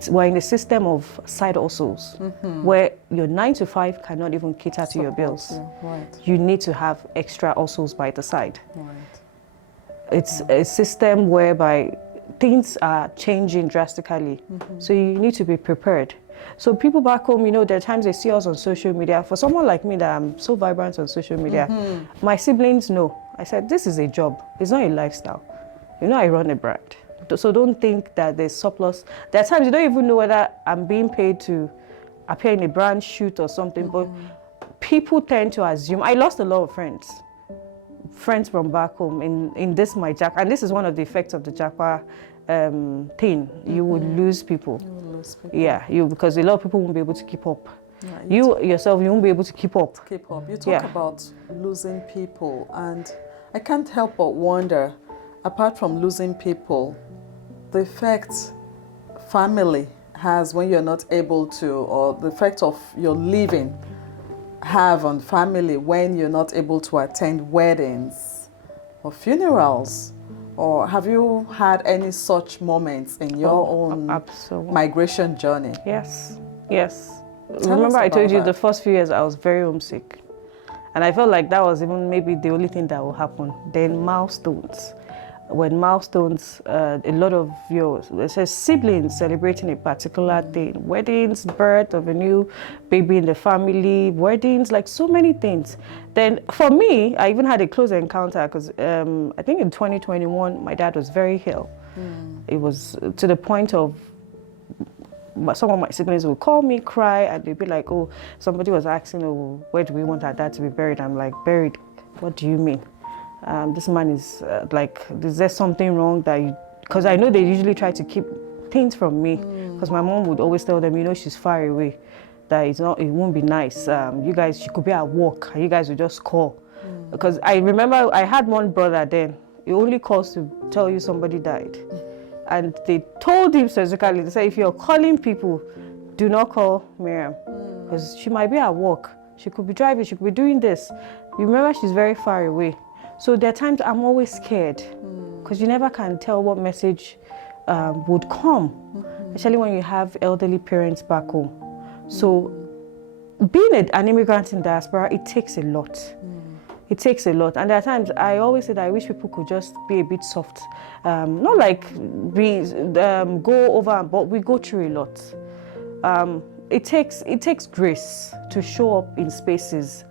we're in a system of side hustles, where your 9 to 5 cannot even cater to your bills. You need to have extra hustles by the side. It's a system whereby things are changing drastically, so you need to be prepared. So people back home, there are times they see us on social media. For someone like me that I'm so vibrant on social media, my siblings know. I said, this is a job. It's not a lifestyle. I run a brand. So don't think that there's surplus. There are times you don't even know whether I'm being paid to appear in a brand shoot or something, but people tend to assume. I lost a lot of friends from back home in this my Japa, and this is one of the effects of the Japa thing, you would lose people. You will lose people. Yeah, because a lot of people won't be able to keep up. Yeah, You yourself, you won't be able to keep up. Keep up. You talk about losing people, and I can't help but wonder, apart from losing people, the effect family has when you're not able to, or the effect of your leaving have on family when you're not able to attend weddings or funerals. Or have you had any such moments in your own migration journey? Yes. Remember I told you the first few years I was very homesick. And I felt like that was even maybe the only thing that will happen. Then milestones. When milestones, a lot of your siblings celebrating a particular thing, weddings, birth of a new baby in the family, weddings, like so many things. Then for me, I even had a close encounter because I think in 2021, my dad was very ill. It was to the point of some of my siblings would call me, cry, and they'd be like, oh, somebody was asking, oh, where do we want our dad to be buried? I'm like, buried? What do you mean? This man is like, is there something wrong that you, because I know they usually try to keep things from me, because my mom would always tell them, you know, she's far away, that it's not, it won't be nice. You guys, she could be at work, and you guys would just call. Because I remember I had one brother then, he only calls to tell you somebody died. And they told him specifically, they said, if you're calling people, do not call Maryam, because she might be at work, she could be driving, she could be doing this. You remember, she's very far away. So there are times I'm always scared, because you never can tell what message would come, especially when you have elderly parents back home. So being an immigrant in diaspora, it takes a lot. It takes a lot. And there are times I always say that I wish people could just be a bit soft. Not like we go over, but we go through a lot. It takes grace to show up in spaces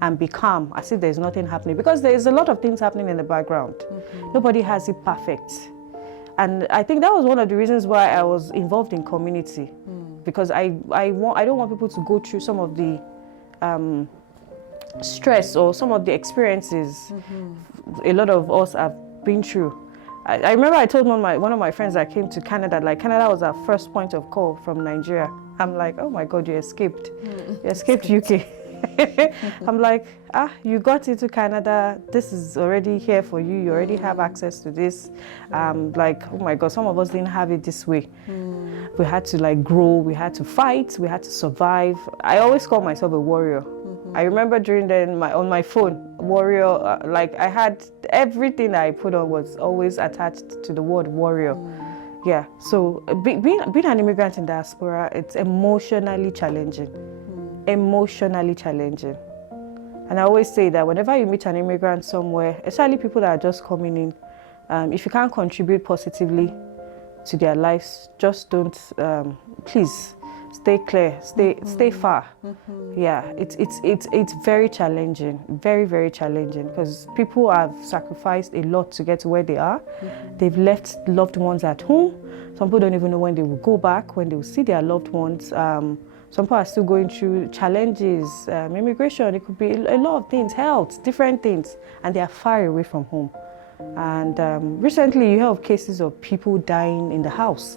and be calm, as if there's nothing happening. Because there's a lot of things happening in the background. Nobody has it perfect. And I think that was one of the reasons why I was involved in community. Because I don't want people to go through some of the stress or some of the experiences a lot of us have been through. I remember I told one of my friends that came to Canada, like Canada was our first point of call from Nigeria. I'm like, oh my God, you escaped. You escaped UK. I'm like, you got into Canada, this is already here for you, you already have access to this. Like, oh my God, some of us didn't have it this way. We had to like grow, we had to fight, we had to survive. I always call myself a warrior. I remember during then on my phone, warrior, like I had everything I put on was always attached to the word warrior. Yeah, so being an immigrant in diaspora, it's emotionally challenging. Emotionally challenging. And I always say that whenever you meet an immigrant somewhere, especially people that are just coming in, if you can't contribute positively to their lives, just don't, please stay clear, stay far. Yeah, it's very challenging, very, very challenging, because people have sacrificed a lot to get to where they are. They've left loved ones at home. Some people don't even know when they will go back, when they will see their loved ones. Some people are still going through challenges, immigration, it could be a lot of things, health, different things, and they are far away from home. And recently you hear of cases of people dying in the house,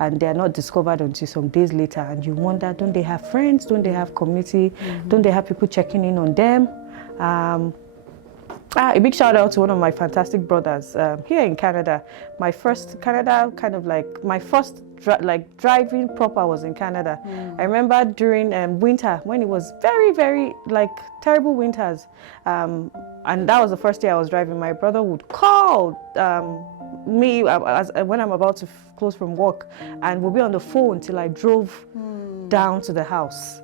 and they are not discovered until some days later, and you wonder, don't they have friends, don't they have community, don't they have people checking in on them? A big shout out to one of my fantastic brothers here in Canada. My first driving proper was in Canada. I remember during winter, when it was very, very like terrible winters, and that was the first day I was driving. My brother would call me when I'm about to close from work, and we'll be on the phone till I drove down to the house.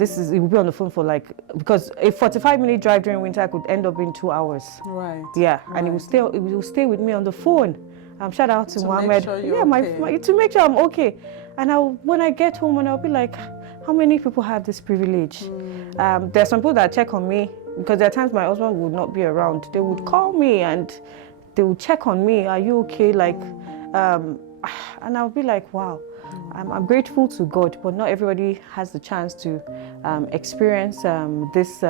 It will be on the phone for because a 45-minute drive during winter could end up in 2 hours. Right. Yeah, right. And it will stay with me on the phone. Shout out to Mohammed. Sure to make sure I'm okay. And when I get home, and I'll be like, how many people have this privilege? There's some people that check on me, because there are times my husband would not be around. They would call me and they would check on me. Are you okay? And I'll be like, wow. I'm grateful to God, but not everybody has the chance to experience this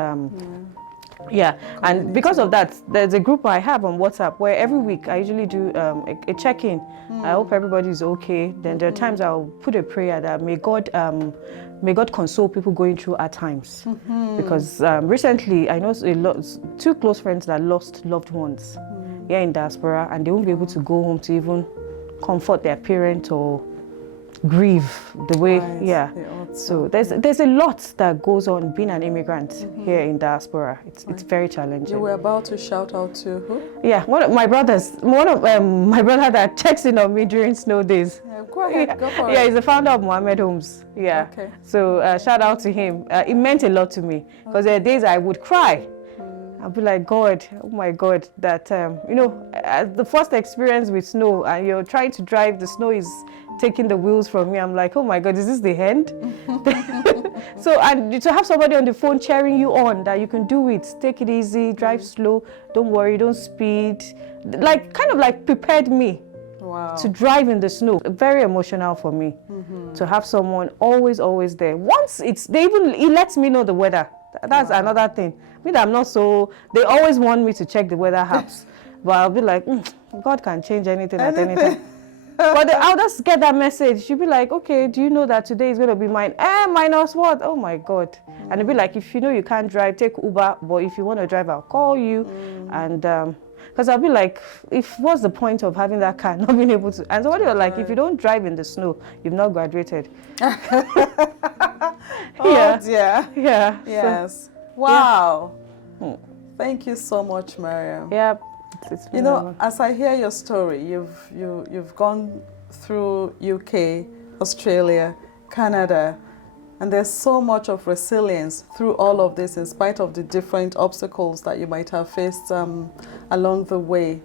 Yeah, and because of that, there's a group I have on WhatsApp where every week I usually do a check-in. I hope everybody is okay. Then there are times I'll put a prayer that may God console people going through hard times. Because recently I know two close friends that lost loved ones here in diaspora, and they won't be able to go home to even comfort their parent or grieve the way, so there's a lot that goes on being an immigrant here in diaspora. It's very challenging. You were about to shout out to who? Yeah, one of my brother that checks in on me during snow days. Yeah, go ahead, go for it. Yeah, he's the founder of Mohammed Homes. Yeah, okay. So shout out to him. It meant a lot to me, because there are days I would cry. I'd be like, God, oh my God, that, the first experience with snow, and you're trying to drive, the snow is taking the wheels from me. I'm like, oh my God, is this the end? So, and to have somebody on the phone cheering you on, that you can do it, take it easy, drive slow, don't worry, don't speed, kind of prepared me to drive in the snow. Very emotional for me to have someone always there. Once he lets me know the weather. That's another thing. I'm not they always want me to check the weather apps, but I'll be like, God can change anything at any time. But I'll just get that message. She'll be like, okay, do you know that today is going to be minus what? Oh my God. And it'll be like, if you know you can't drive, take Uber, but if you want to drive, I'll call you. And because I'll be like, what's the point of having that car, not being able to? And somebody was like, if you don't drive in the snow, you've not graduated. Oh dear. Yeah. Yes. Wow. Yeah. Thank you so much, Maryam. Yeah. As I hear your story, you've gone through UK, Australia, Canada, and there's so much of resilience through all of this, in spite of the different obstacles that you might have faced along the way.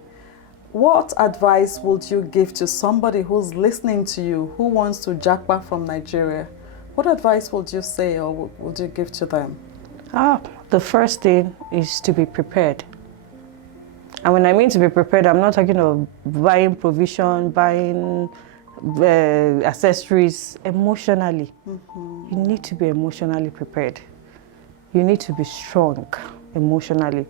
What advice would you give to somebody who's listening to you, who wants to japa from Nigeria? What advice would you say, or would you give to them? The first thing is to be prepared. And when I mean to be prepared, I'm not talking of buying provision, buying accessories. Emotionally. You need to be emotionally prepared. You need to be strong emotionally.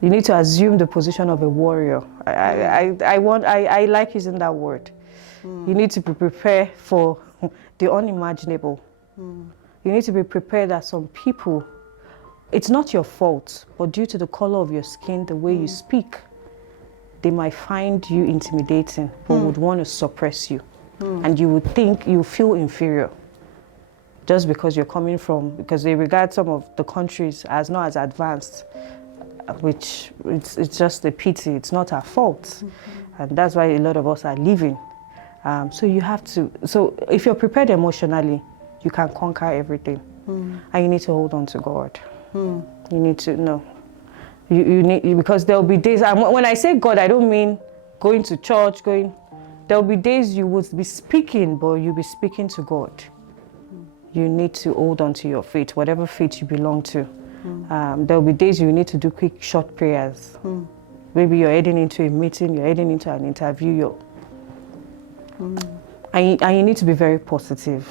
You need to assume the position of a warrior. I like using that word. You need to be prepared for the unimaginable. You need to be prepared that some people, it's not your fault, but due to the color of your skin, the way you speak, they might find you intimidating, but would want to suppress you. And you would think, you feel inferior just because you're coming from, because they regard some of the countries as not as advanced, which it's just a pity. It's not our fault. And that's why a lot of us are leaving. So you have to, if you're prepared emotionally, you can conquer everything. And you need to hold on to God. You need to know. You need, because there'll be days, when I say God, I don't mean going to church, there'll be days you would be speaking, but you'll be speaking to God. You need to hold on to your faith, whatever faith you belong to. There'll be days you need to do quick, short prayers. Maybe you're heading into a meeting, you're heading into an interview, and you need to be very positive,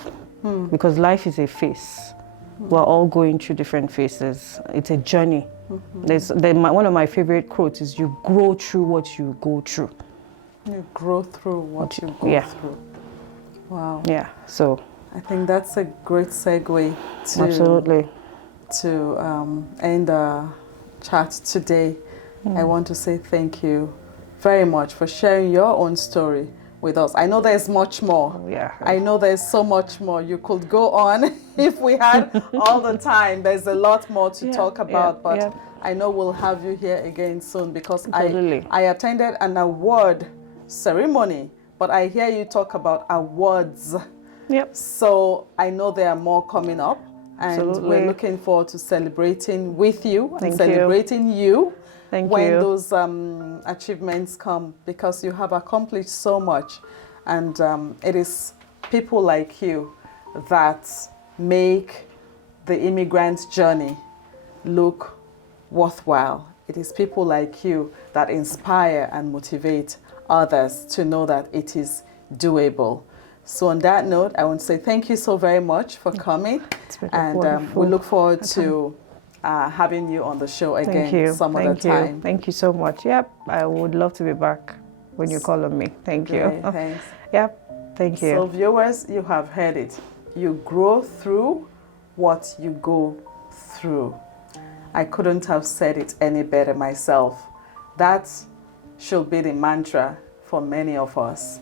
because life is a phase. We're all going through different phases. It's a journey. One of my favorite quotes is, you grow through what you go through. You grow through what you go through. Wow. Yeah, so I think that's a great segue to end our chat today. I want to say thank you very much for sharing your own story with us. I know there's much more. I know there's so much more. You could go on if we had all the time. There's a lot more to talk about, but I know we'll have you here again soon, because I attended an award ceremony, but I hear you talk about awards. So I know there are more coming up, and we're looking forward to celebrating with you and celebrating you when those achievements come, because you have accomplished so much, and it is people like you that make the immigrant journey look worthwhile. It is people like you that inspire and motivate others to know that it is doable. So on that note, I want to say thank you so very much for coming, and we look forward to having you on the show again Thank you. some other Thank you. time. Thank you so much. Yep, I would love to be back when you call on me. Thank you. Great, thanks. Yep, thank you. So viewers, you have heard it. You grow through what you go through. I couldn't have said it any better myself. That should be the mantra for many of us.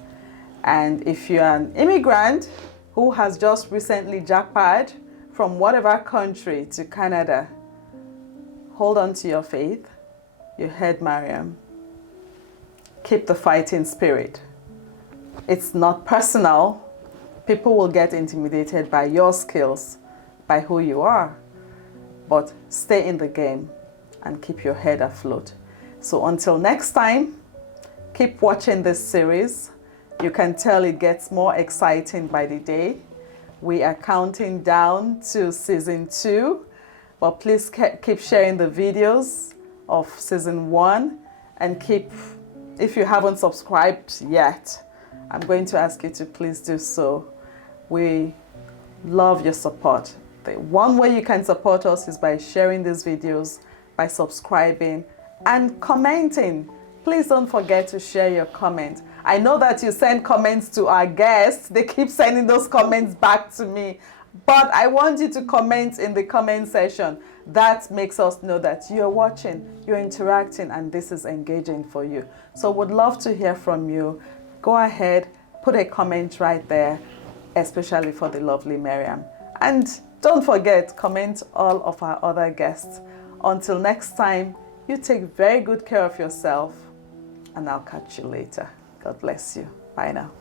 And if you're an immigrant who has just recently jackpot from whatever country to Canada, hold on to your faith. You heard Maryam. Keep the fighting spirit. It's not personal. People will get intimidated by your skills, by who you are. But stay in the game and keep your head afloat. So until next time, keep watching this series. You can tell it gets more exciting by the day. We are counting down to season 2, but please keep sharing the videos of season 1 and if you haven't subscribed yet, I'm going to ask you to please do so. We love your support. The one way you can support us is by sharing these videos, by subscribing and commenting. Please don't forget to share your comment. I know that you send comments to our guests. They keep sending those comments back to me. But I want you to comment in the comment section. That makes us know that you're watching, you're interacting, and this is engaging for you. So would love to hear from you. Go ahead, put a comment right there, especially for the lovely Maryam. And don't forget, comment all of our other guests. Until next time, you take very good care of yourself, and I'll catch you later. God bless you. Bye now.